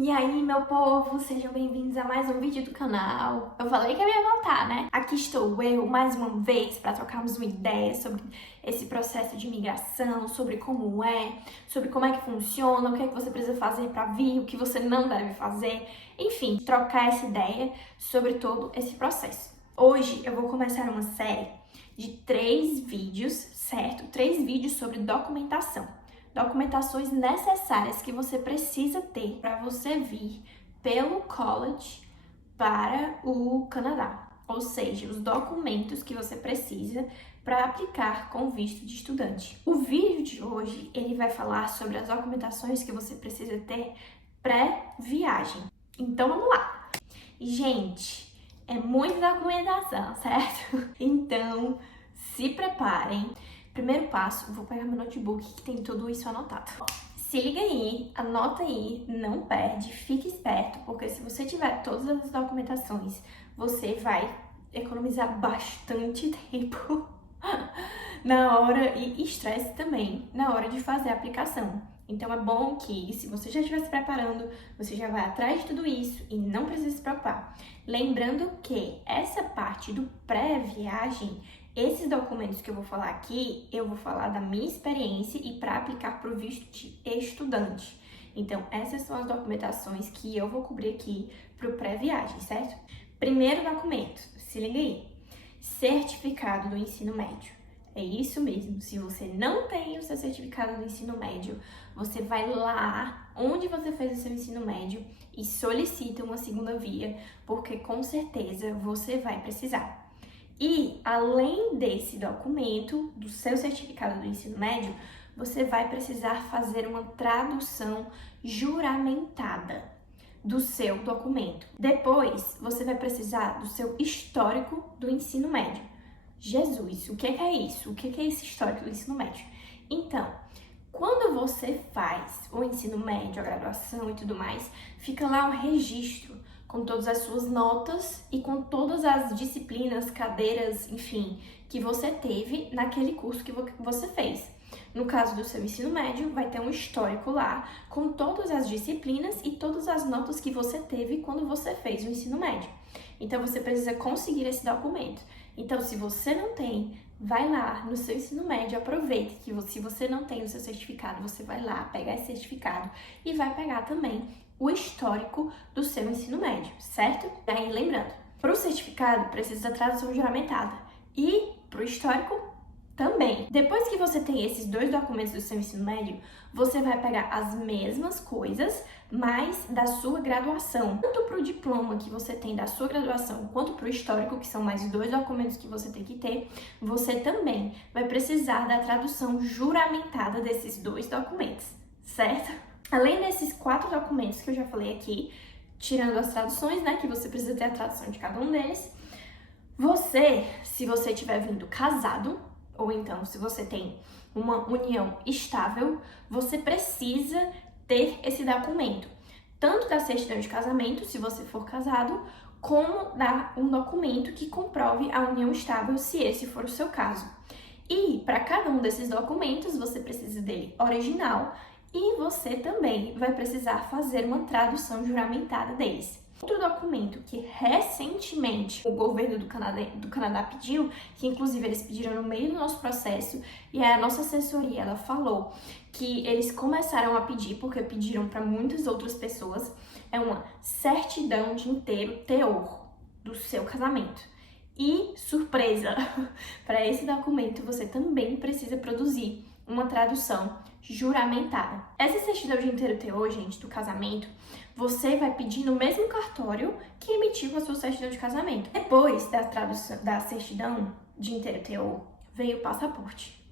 E aí, meu povo, sejam bem-vindos a mais um vídeo do canal. Eu falei que eu ia voltar, né? Aqui estou eu, mais uma vez, para trocarmos uma ideia sobre esse processo de imigração, sobre como é que funciona, o que é que você precisa fazer para vir, o que você não deve fazer. Enfim, trocar essa ideia sobre todo esse processo. Hoje eu vou começar uma série de 3 vídeos, certo? 3 vídeos sobre documentação. Documentações necessárias que você precisa ter para você vir pelo college para o Canadá. Ou seja, os documentos que você precisa para aplicar com visto de estudante. O vídeo de hoje, ele vai falar sobre as documentações que você precisa ter pré-viagem. Então, vamos lá. Gente, é muita documentação, certo? Então, se preparem. Primeiro passo, vou pegar meu notebook que tem tudo isso anotado. Se liga aí, anota aí, não perde, fique esperto, porque se você tiver todas as documentações, você vai economizar bastante tempo na hora e estresse também na hora de fazer a aplicação. Então é bom que, se você já estiver se preparando, você já vai atrás de tudo isso e não precisa se preocupar. Lembrando que essa parte do pré-viagem, esses documentos que eu vou falar aqui, eu vou falar da minha experiência e para aplicar para o visto de estudante. Então, essas são as documentações que eu vou cobrir aqui para o pré-viagem, certo? Primeiro documento, se liga aí, certificado do ensino médio. É isso mesmo, se você não tem o seu certificado do ensino médio, você vai lá onde você fez o seu ensino médio e solicita uma segunda via, porque com certeza você vai precisar. E, além desse documento, do seu certificado do ensino médio, você vai precisar fazer uma tradução juramentada do seu documento. Depois, você vai precisar do seu histórico do ensino médio. Jesus, o que é isso? O que é esse histórico do ensino médio? Então, quando você faz o ensino médio, a graduação e tudo mais, fica lá um registro com todas as suas notas e com todas as disciplinas, cadeiras, enfim, que você teve naquele curso que você fez. No caso do seu ensino médio, vai ter um histórico lá com todas as disciplinas e todas as notas que você teve quando você fez o ensino médio. Então, você precisa conseguir esse documento. Então, se você não tem, vai lá no seu ensino médio, aproveite que se você não tem o seu certificado, você vai lá pegar esse certificado e vai pegar também o histórico do seu ensino médio, certo? E aí, lembrando, para o certificado precisa da tradução juramentada e para o histórico também. Depois que você tem esses 2 documentos do seu ensino médio, você vai pegar as mesmas coisas, mas da sua graduação. Tanto para o diploma que você tem da sua graduação, quanto para o histórico, que são mais 2 documentos que você tem que ter, você também vai precisar da tradução juramentada desses 2 documentos, certo? Além desses 4 documentos que eu já falei aqui, tirando as traduções, né, que você precisa ter a tradução de cada um deles, se você estiver vindo casado, ou então se você tem uma união estável, você precisa ter esse documento. Tanto da certidão de casamento, se você for casado, como um documento que comprove a união estável, se esse for o seu caso. E para cada um desses documentos, você precisa dele original e você também vai precisar fazer uma tradução juramentada deles. Outro documento que recentemente o governo do Canadá pediu, que inclusive eles pediram no meio do nosso processo, e a nossa assessoria ela falou que eles começaram a pedir, porque pediram para muitas outras pessoas, é uma certidão de inteiro teor do seu casamento. E, surpresa, para esse documento você também precisa produzir uma tradução juramentada. Essa certidão de inteiro teor, gente, do casamento, você vai pedir no mesmo cartório que emitiu a sua certidão de casamento. Depois da tradução da certidão de inteiro teor, veio o passaporte.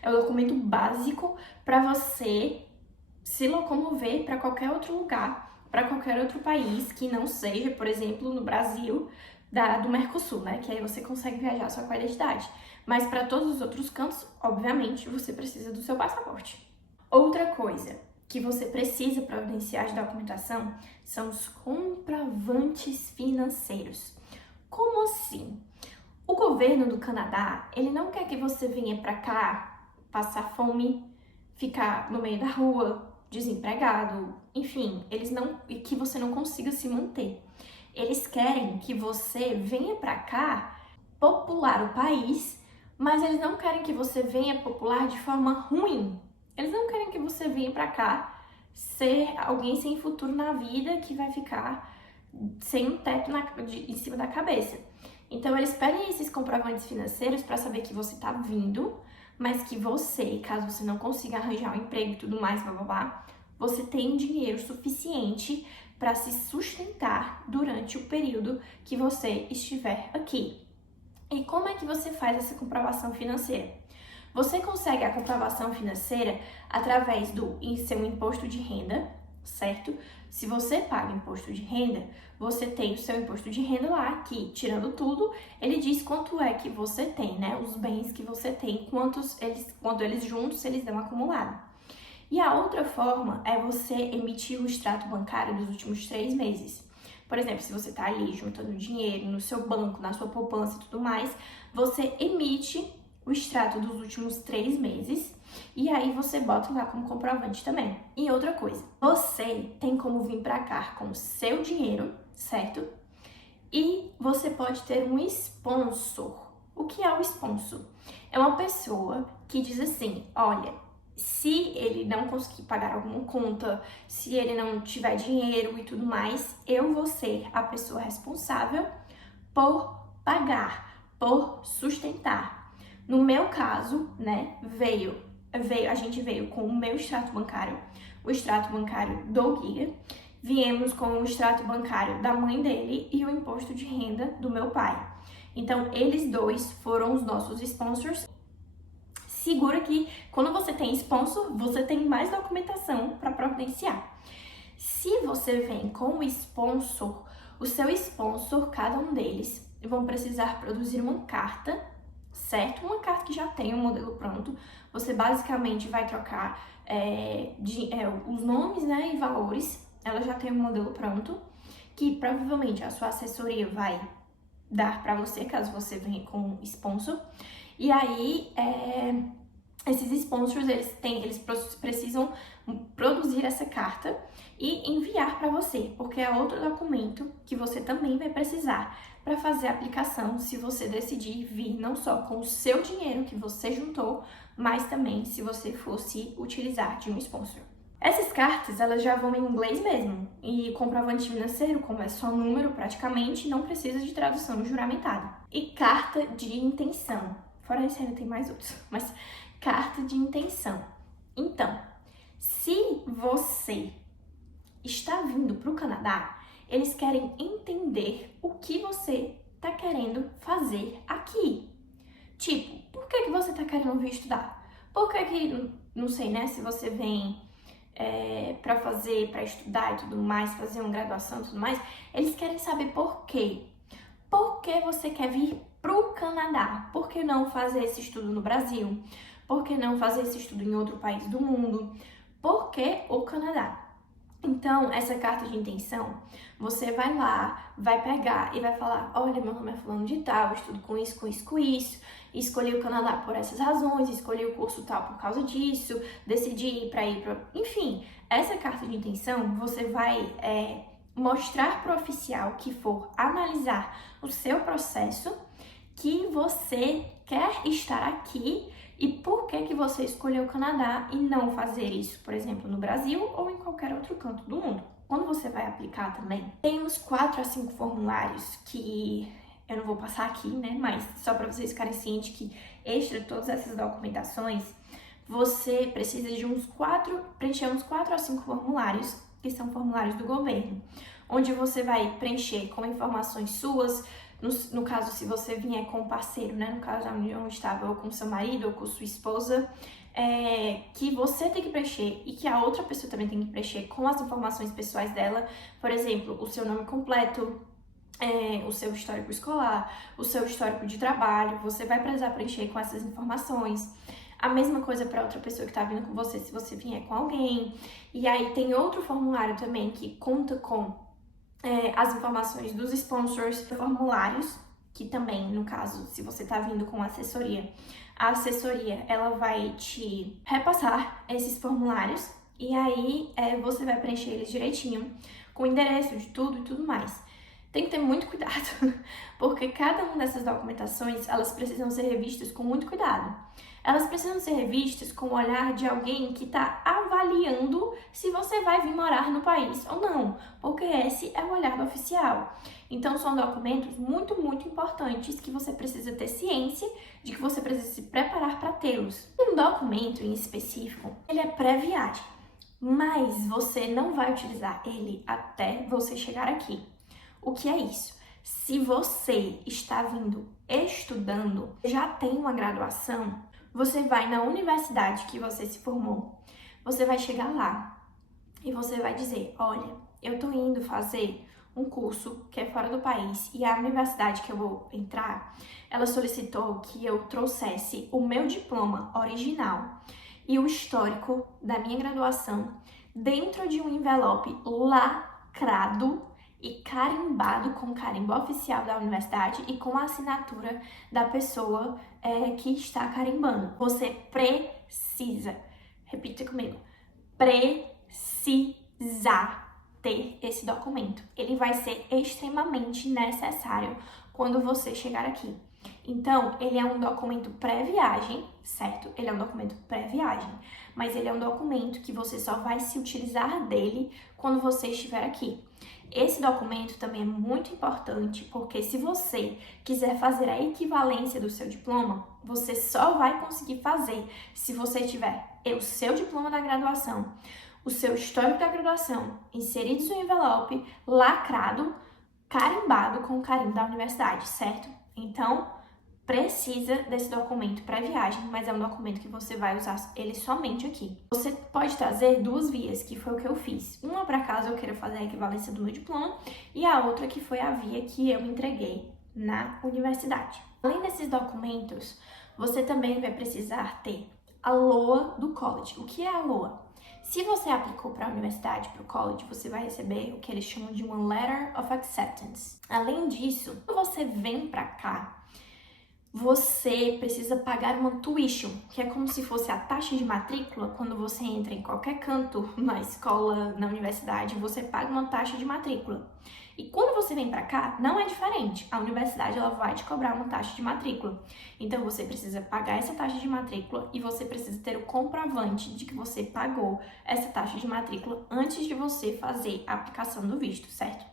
É o documento básico para você se locomover para qualquer outro lugar, para qualquer outro país que não seja, por exemplo, no Brasil, do Mercosul, né? Que aí você consegue viajar só com a identidade. Mas para todos os outros cantos, obviamente, você precisa do seu passaporte. Outra coisa que você precisa providenciar de documentação são os comprovantes financeiros. Como assim? O governo do Canadá, ele não quer que você venha para cá passar fome, ficar no meio da rua, desempregado, enfim, que você não consiga se manter. Eles querem que você venha para cá popular o país, mas eles não querem que você venha popular de forma ruim. Eles não querem que você venha para cá ser alguém sem futuro na vida, que vai ficar sem um teto em cima da cabeça. Então eles pedem esses comprovantes financeiros para saber que você tá vindo, mas que você, caso você não consiga arranjar um emprego e tudo mais, blá blá blá, você tem dinheiro suficiente para se sustentar durante o período que você estiver aqui. E como é que você faz essa comprovação financeira? Você consegue a comprovação financeira através do seu imposto de renda, certo? Se você paga imposto de renda, você tem o seu imposto de renda lá, que, tirando tudo, ele diz quanto é que você tem, né? Os bens que você tem, quando eles juntos, eles dão acumulado. E a outra forma é você emitir o extrato bancário dos últimos 3 meses. Por exemplo, se você está ali juntando dinheiro no seu banco, na sua poupança e tudo mais, você emite o extrato dos últimos 3 meses e aí você bota lá como comprovante também. E outra coisa, você tem como vir para cá com o seu dinheiro, certo? E você pode ter um sponsor. O que é o sponsor? É uma pessoa que diz assim, olha, se ele não conseguir pagar alguma conta, se ele não tiver dinheiro e tudo mais, eu vou ser a pessoa responsável por pagar, por sustentar. No meu caso, né, a gente veio com o meu extrato bancário, o extrato bancário do guia, viemos com o extrato bancário da mãe dele e o imposto de renda do meu pai. Então, eles dois foram os nossos sponsors. Segura que quando você tem sponsor, você tem mais documentação para providenciar. Se você vem com o sponsor, o seu sponsor, cada um deles, vão precisar produzir uma carta, certo? Uma carta que já tem um modelo pronto. Você basicamente vai trocar os nomes, né, e valores. Ela já tem um modelo pronto, que provavelmente a sua assessoria vai dar para você, caso você venha com um sponsor. E aí, esses sponsors, eles precisam produzir essa carta e enviar para você, porque é outro documento que você também vai precisar para fazer a aplicação, se você decidir vir não só com o seu dinheiro que você juntou, mas também se você fosse utilizar de um sponsor. Essas cartas, elas já vão em inglês mesmo, e comprovante financeiro, como é só número praticamente, não precisa de tradução juramentada. E carta de intenção. Fora isso ainda tem mais outros, mas carta de intenção. Então, se você está vindo para o Canadá, eles querem entender o que você está querendo fazer aqui. Tipo, por que você está querendo vir estudar? Por que, não sei, né, se você vem para estudar e tudo mais, fazer uma graduação e tudo mais, eles querem saber por quê. Por que você quer vir pro Canadá? Por que não fazer esse estudo no Brasil? Por que não fazer esse estudo em outro país do mundo? Por que o Canadá? Então, essa carta de intenção, você vai lá, vai pegar e vai falar, olha, meu nome é fulano de tal, eu estudo com isso, com isso, com isso, escolhi o Canadá por essas razões, escolhi o curso tal por causa disso, decidi ir para Enfim, essa carta de intenção, você vai mostrar para o oficial que for analisar o seu processo que você quer estar aqui e por que você escolheu o Canadá e não fazer isso, por exemplo, no Brasil ou em qualquer outro canto do mundo. Quando você vai aplicar também, tem uns 4 a 5 formulários que eu não vou passar aqui, né? Mas só para vocês ficarem cientes que extra todas essas documentações, você precisa de preencher uns 4 a 5 formulários, que são formulários do governo, onde você vai preencher com informações suas. No caso, se você vier com um parceiro, né? No caso, onde estava, ou com seu marido, ou com sua esposa, que você tem que preencher e que a outra pessoa também tem que preencher com as informações pessoais dela. Por exemplo, o seu nome completo, o seu histórico escolar, o seu histórico de trabalho. Você vai precisar preencher com essas informações. A mesma coisa para outra pessoa que está vindo com você, se você vier com alguém. E aí tem outro formulário também que conta com as informações dos sponsors, formulários, que também, no caso, se você tá vindo com assessoria, a assessoria, ela vai te repassar esses formulários E aí você vai preencher eles direitinho, com o endereço de tudo e tudo mais. Tem que ter muito cuidado, porque cada uma dessas documentações, elas precisam ser revistas com muito cuidado. Elas precisam ser revistas com o olhar de alguém que está avaliando se você vai vir morar no país ou não, porque esse é o olhar do oficial. Então, são documentos muito, muito importantes que você precisa ter ciência de que você precisa se preparar para tê-los. Um documento em específico, ele é pré-viagem, mas você não vai utilizar ele até você chegar aqui. O que é isso? Se você está vindo estudando, já tem uma graduação, você vai na universidade que você se formou, você vai chegar lá e você vai dizer, olha, eu tô indo fazer um curso que é fora do país e a universidade que eu vou entrar, ela solicitou que eu trouxesse o meu diploma original e o histórico da minha graduação dentro de um envelope lacrado e carimbado com o carimbo oficial da universidade e com a assinatura da pessoa que está carimbando. Você precisa, repita comigo, precisa ter esse documento. Ele vai ser extremamente necessário quando você chegar aqui. Então, ele é um documento pré-viagem, certo? Ele é um documento pré-viagem, mas ele é um documento que você só vai se utilizar dele quando você estiver aqui. Esse documento também é muito importante, porque se você quiser fazer a equivalência do seu diploma, você só vai conseguir fazer se você tiver o seu diploma da graduação, o seu histórico da graduação inseridos no envelope, lacrado, carimbado com o carimbo da universidade, certo? Então, precisa desse documento pré-viagem, mas é um documento que você vai usar ele somente aqui. Você pode trazer duas vias, que foi o que eu fiz. Uma para caso eu queira fazer a equivalência do meu diploma e a outra que foi a via que eu entreguei na universidade. Além desses documentos, você também vai precisar ter a LOA do college. O que é a LOA? Se você aplicou para a universidade, para o college, você vai receber o que eles chamam de uma Letter of Acceptance. Além disso, quando você vem para cá, você precisa pagar uma tuition, que é como se fosse a taxa de matrícula. Quando você entra em qualquer canto na escola, na universidade, você paga uma taxa de matrícula. E quando você vem para cá, não é diferente. A universidade ela vai te cobrar uma taxa de matrícula. Então você precisa pagar essa taxa de matrícula e você precisa ter o comprovante de que você pagou essa taxa de matrícula antes de você fazer a aplicação do visto, certo?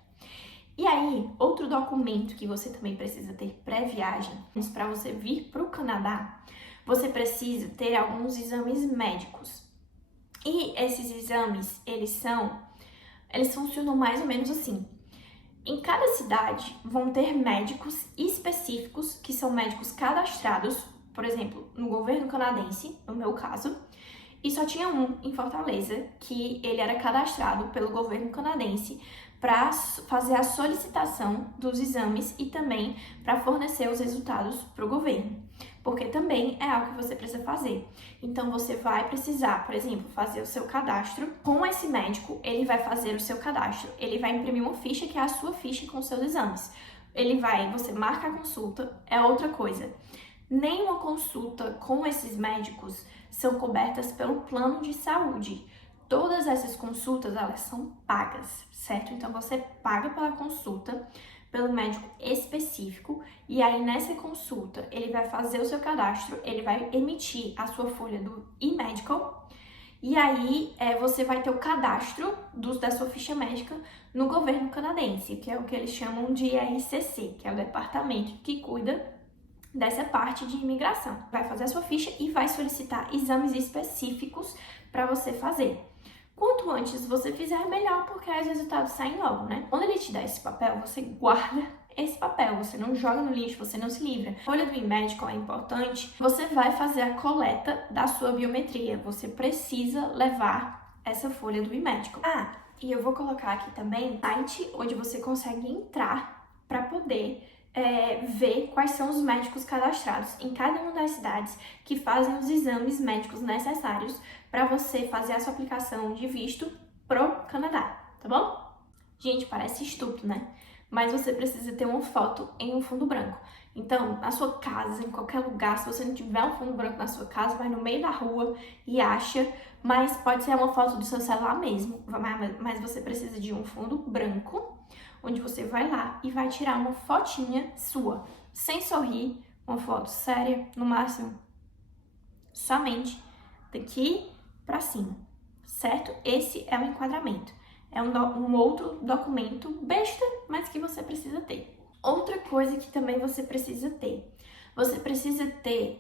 E aí, outro documento que você também precisa ter pré-viagem, para você vir para o Canadá, você precisa ter alguns exames médicos. E esses exames, eles funcionam mais ou menos assim. Em cada cidade vão ter médicos específicos, que são médicos cadastrados, por exemplo, no governo canadense, no meu caso, e só tinha um em Fortaleza, que ele era cadastrado pelo governo canadense para fazer a solicitação dos exames e também para fornecer os resultados para o governo, porque também é algo que você precisa fazer. Então você vai precisar, por exemplo, fazer o seu cadastro. Com esse médico, ele vai fazer o seu cadastro, ele vai imprimir uma ficha que é a sua ficha com os seus exames. Você marca a consulta, é outra coisa. Nenhuma consulta com esses médicos são cobertas pelo plano de saúde. Todas essas consultas, elas são pagas, certo? Então, você paga pela consulta, pelo médico específico, e aí nessa consulta, ele vai fazer o seu cadastro, ele vai emitir a sua folha do e-medical, e aí você vai ter o cadastro da sua ficha médica no governo canadense, que é o que eles chamam de RCC, que é o departamento que cuida dessa parte de imigração. Vai fazer a sua ficha e vai solicitar exames específicos para você fazer. Quanto antes você fizer, melhor, porque aí os resultados saem logo, né? Quando ele te dá esse papel, você guarda esse papel, você não joga no lixo, você não se livra. A folha do e-medical é importante, você vai fazer a coleta da sua biometria, você precisa levar essa folha do e-medical. E eu vou colocar aqui também o site onde você consegue entrar para poder ver quais são os médicos cadastrados em cada uma das cidades que fazem os exames médicos necessários para você fazer a sua aplicação de visto pro Canadá, tá bom? Gente, parece estúpido, né? mas você precisa ter uma foto em um fundo branco. Então, na sua casa, em qualquer lugar, se você não tiver um fundo branco na sua casa, vai no meio da rua e acha, mas pode ser uma foto do seu celular mesmo, mas você precisa de um fundo branco, onde você vai lá e vai tirar uma fotinha sua, sem sorrir, uma foto séria, no máximo, somente daqui pra cima, certo? Esse é o enquadramento. É um outro documento besta, mas que você precisa ter. Outra coisa que também você precisa ter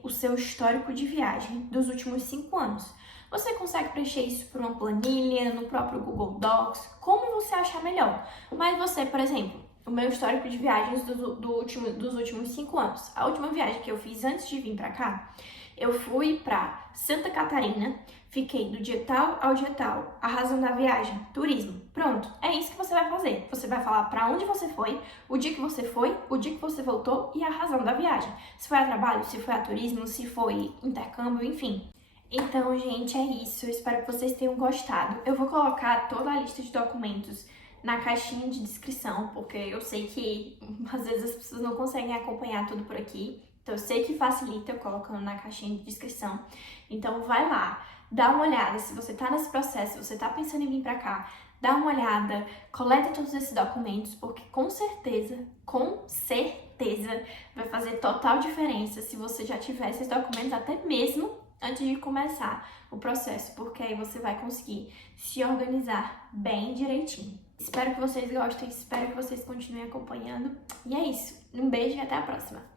o seu histórico de viagem dos últimos 5 anos. Você consegue preencher isso por uma planilha, no próprio Google Docs, como você achar melhor. Mas você, por exemplo, o meu histórico de viagens dos últimos 5 anos. A última viagem que eu fiz antes de vir pra cá, eu fui pra Santa Catarina, fiquei do dia tal ao dia tal. A razão da viagem, turismo. Pronto, é isso que você vai fazer. Você vai falar pra onde você foi, o dia que você foi, o dia que você voltou e a razão da viagem. Se foi a trabalho, se foi a turismo, se foi intercâmbio, enfim. Então, gente, é isso. Eu espero que vocês tenham gostado. Eu vou colocar toda a lista de documentos na caixinha de descrição, porque eu sei que às vezes as pessoas não conseguem acompanhar tudo por aqui. Então, eu sei que facilita eu colocando na caixinha de descrição. Então, vai lá, dá uma olhada. Se você tá nesse processo, se você tá pensando em vir pra cá, dá uma olhada, coleta todos esses documentos, porque com certeza, vai fazer total diferença se você já tiver esses documentos, até mesmo antes de começar o processo, porque aí você vai conseguir se organizar bem direitinho. Espero que vocês gostem, espero que vocês continuem acompanhando. E é isso. Um beijo e até a próxima!